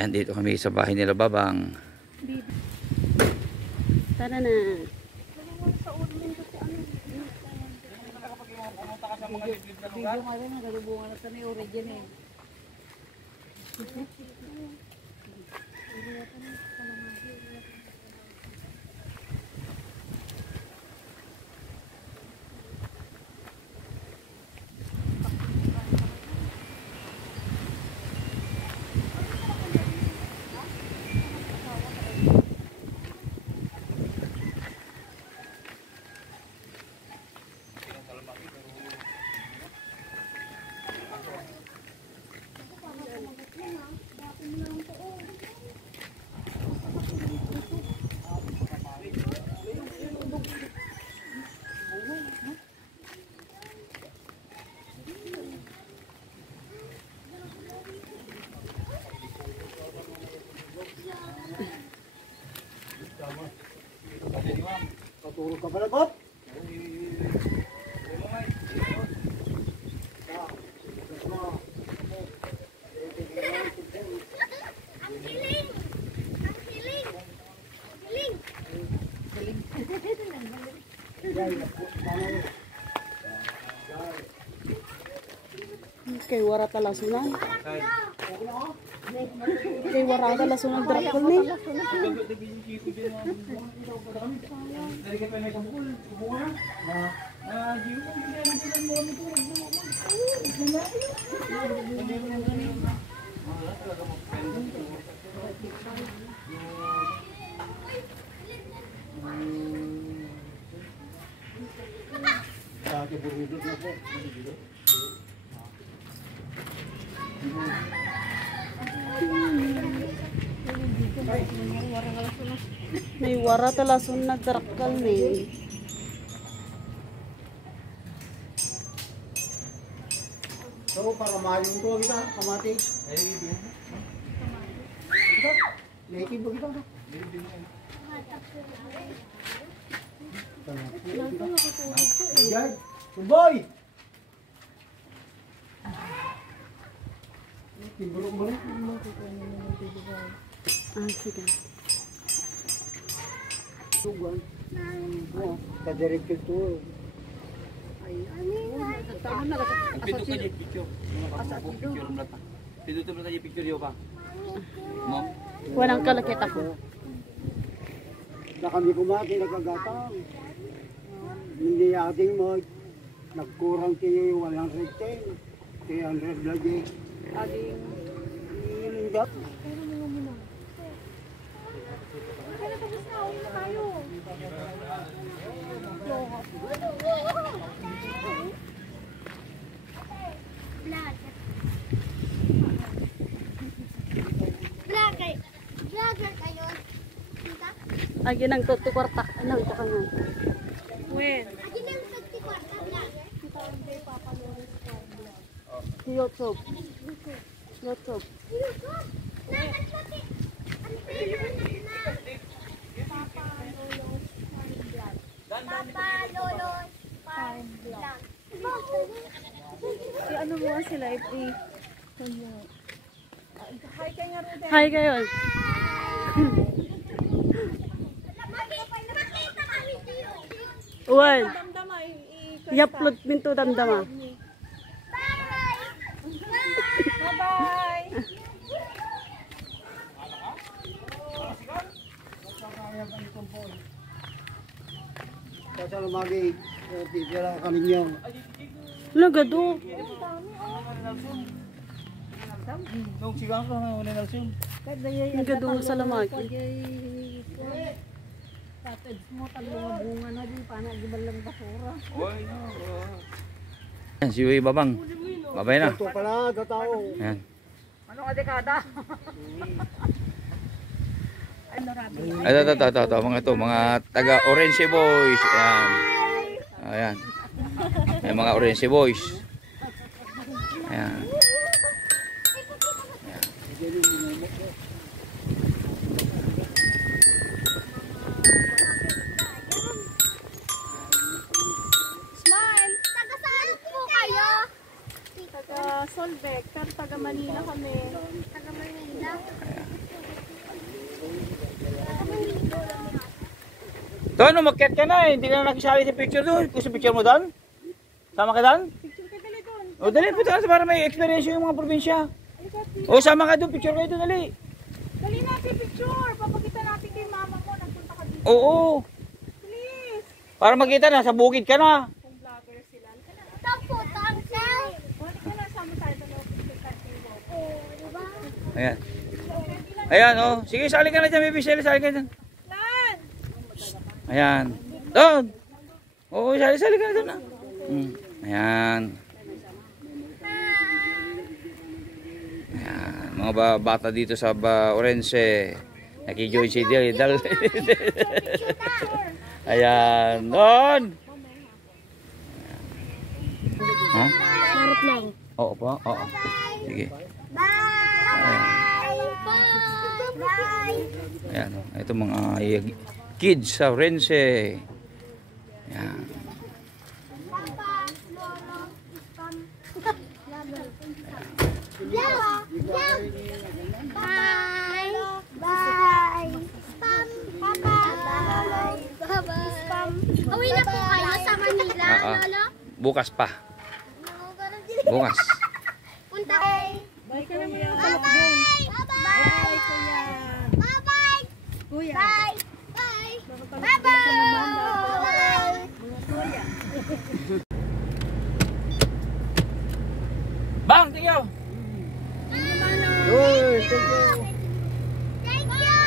Yan, dito kami sa bahay nila Babang. Tara na. Tutulog ka pala, Bob? Ang hiling! Ang hiling! Hiling! Kay wara talasunan. Kay wara talasunan drakol ni. May wara talasun na drakal ni. So, para mayong to kita, kamati. Kita, native ba kita? Ayan, Tumboy! Timburok mo rin. Sige. Tugan. Kadirekil to. Pito ka dyan, picture. Picture mo lang. Pito mo lang dyan, picture yun pa. Mo? Walang kalakit ako. Na kami kumati, nagkagatang. Hindi ating mo, nagkurang kayo, walang retain. 300 lagi. Ading Ilinggap. Vlogger kayo. agi nang tutukwarta nang to kanang. When? Agi nang tutukwarta vlogger. YouTube. YouTube. Papa Lolo's Farm Vlog. Ano mo sila iti? Hi kayo. Uwan. I-upload minto damdama. Bye! Kasi lumagi, titira kami niyo. Lagado. Nung sigang ko na una Nelson. Lagado sa lamaki. Yan, si Uy Babang. Babay na. Ito pala, tao. Yan. Ano ka dekada? Ito, mga taga Orange Boys. Ayan. Ayan. May mga Orange Boys. Ayan. Smile! Taga saan po kayo? Taga Solbec, pero taga Manila kami. Taga Manila. Doon, umakyat ka na eh. Hindi ka na nakisali sa picture doon. Gusto picture mo doon? Sama ka doon? Picture ka dali doon. O, dali po tayo para may experience yung mga probinsya. O, sama ka doon. Picture kayo doon, dali. Dali natin picture. Papakita natin kay mama mo. Nagpunta ka dito. Oo. Please. Para makita na, sa bukid ka na. Kung vlogger sila. Tapo, tangkel. Balik ka na. Sama tayo sa loob. Picture tayo. Oh, diba? Ayan. Ayan, oh. Sige, sali ka na dyan, baby. Sali ka dyan. Lan! Ayan. Doon. Oo, sali ka na doon. Ayan. Ayan. Mga bata dito sa Orense. Nakijoy si Dal. Ayan. Doon. Ha? Sarap lang. Oo po. Oo. Sige. Bye! Bye! Ayan. Ito mga kids sa Orense. Ayan. Papa, Lolo, Spam. Lolo, bye! Bye! Spam, Papa, bye! Spam. Uwi na po kayo sa Manila, Lolo? Bukas pa. Bukas. Punta kayo. Bye ka na mo yung Bye-bye! Bye-bye! kuya. Bye-bye! Kuya. Bye! Bye! Bye-bye! Bang, tingyo. Uy, thank you. Thank you!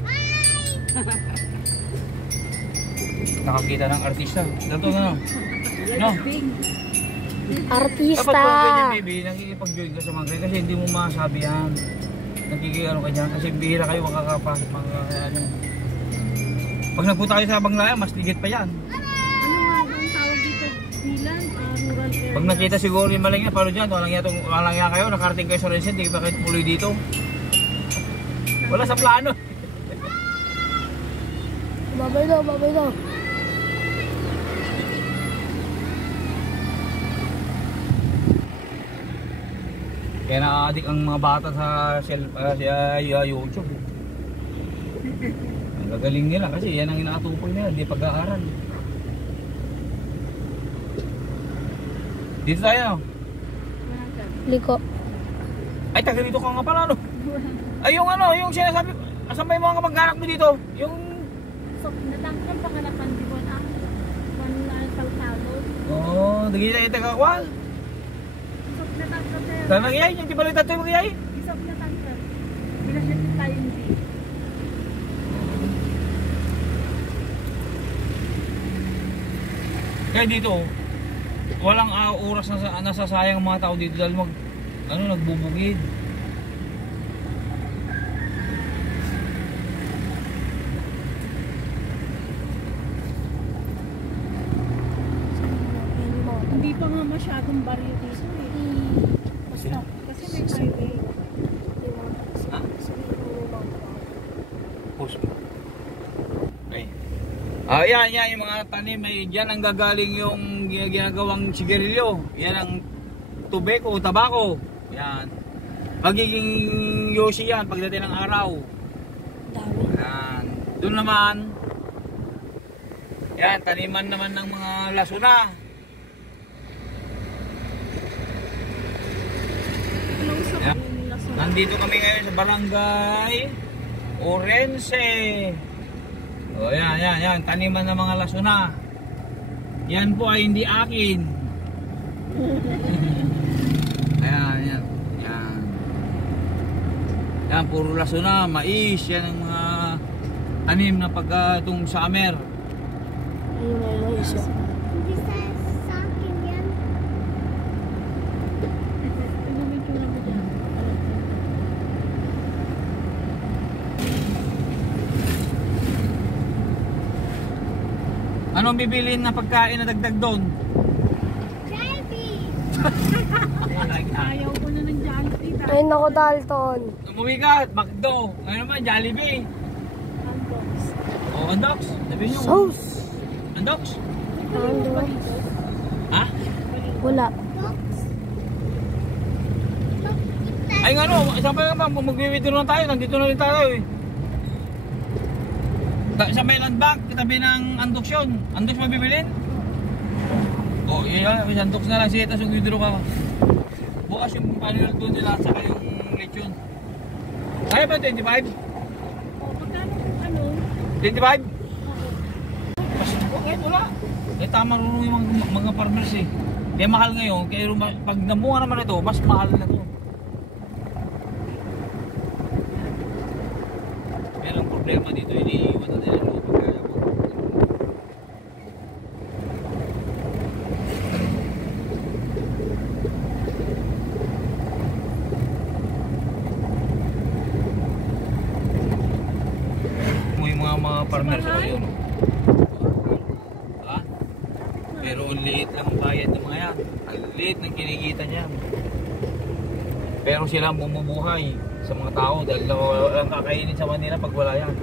Bye! Nakakita ng artista. Dato na no. No. Artista! Dapat kung ganyan, baby, nakikipag-join ka sa mga ganyan kasi hindi mo masabi yan. Nakikiyano ka dyan kasi bihira kayo makakapasok mga ano. Pag nagpunta kayo sa Banglaya, mas ligit pa yan. Ano nga ang tawag dito? Bilan? Rural area. Pag nakita siguro yung malangya, paano dyan? Walang yan kayo, nakarating kayo sa Orense, hindi pa kayo tuloy dito. Wala sa plano. Babay daw, babay daw. Kaya na-addict ang mga bata sa YouTube. Ang gagaling nila kasi yan ang inaatupoy nila, hindi pag-aaral. Dito tayo. Liko. Ay, taga dito ka nga pala, no? Ay, yung ano, yung sinasabi, asan ba yung mga kamag-anak mo dito? Yung... So, natangkan pa ka na pandibon ang pansalsalo. Oo, dagili na yung taga-kwal. So, natangkan na. Saan nagyay? Yung tibalitan tayo magyay? Isang natangkan. Pinasyatin tayo hindi. Kaya dito, walang oras na nasasayang ang mga tao dito dahil nagbubugid. Hindi pa nga masyadong baryo dito eh. Basta, kasi may highway. Post mo. Okay. Yan yung mga tanim ay diyan ang gagaling yung ginagawang sigarilyo. Yan ang tubeko o tabako. Yan. Magiging yosi yan pagdating ng araw. Yan. Doon naman yan, taniman naman ng mga lasuna. Yan. Nandito kami ngayon sa barangay Orense. O yan, taniman ng mga lasuna. Yan po ay hindi akin. Yan. Yan, puro lasuna, mais, yan ang mga tanim na pag itong summer. Hindi sa akin yan. Anong bibilin na pagkain na dagdag doon? Jollibee! Ayaw ko na ng Jollibee. Ay, nako, Dalton. Umuwi ka, McDo. Ano naman, Jollibee. Handdogs. O, Andox. Sabihin nyo. Sauce. Andox? Handdogs. Ha? Wala. Ay nga no, isang pa naman, mag-withdraw na tayo. Nandito na rin tayo eh. Sa may land bank, katabi ng Andox yun. Andox mabibilin? O, yung Andox na lang siya, tapos yung withdraw ka. Bukas yung panel doon nila, saka yung lechon. Kaya ba 25? O, magkano kung ano? 25? Mas, okay, wala. Eh, tama rin yung mga farmers eh. Kaya mahal ngayon, kaya pag namunga naman ito, mas mahal na ito. Merong problema dito, iniiwan na nila yung pagkaya mo. Yung mga farmers ko yun. Ha? Pero ang liit lang ang bayad ng mga yan. Ang liit ng kinikita niya. Pero sila ang bumubuhay sa mga tao dahil walang kakainin sa Manila pag wala yan.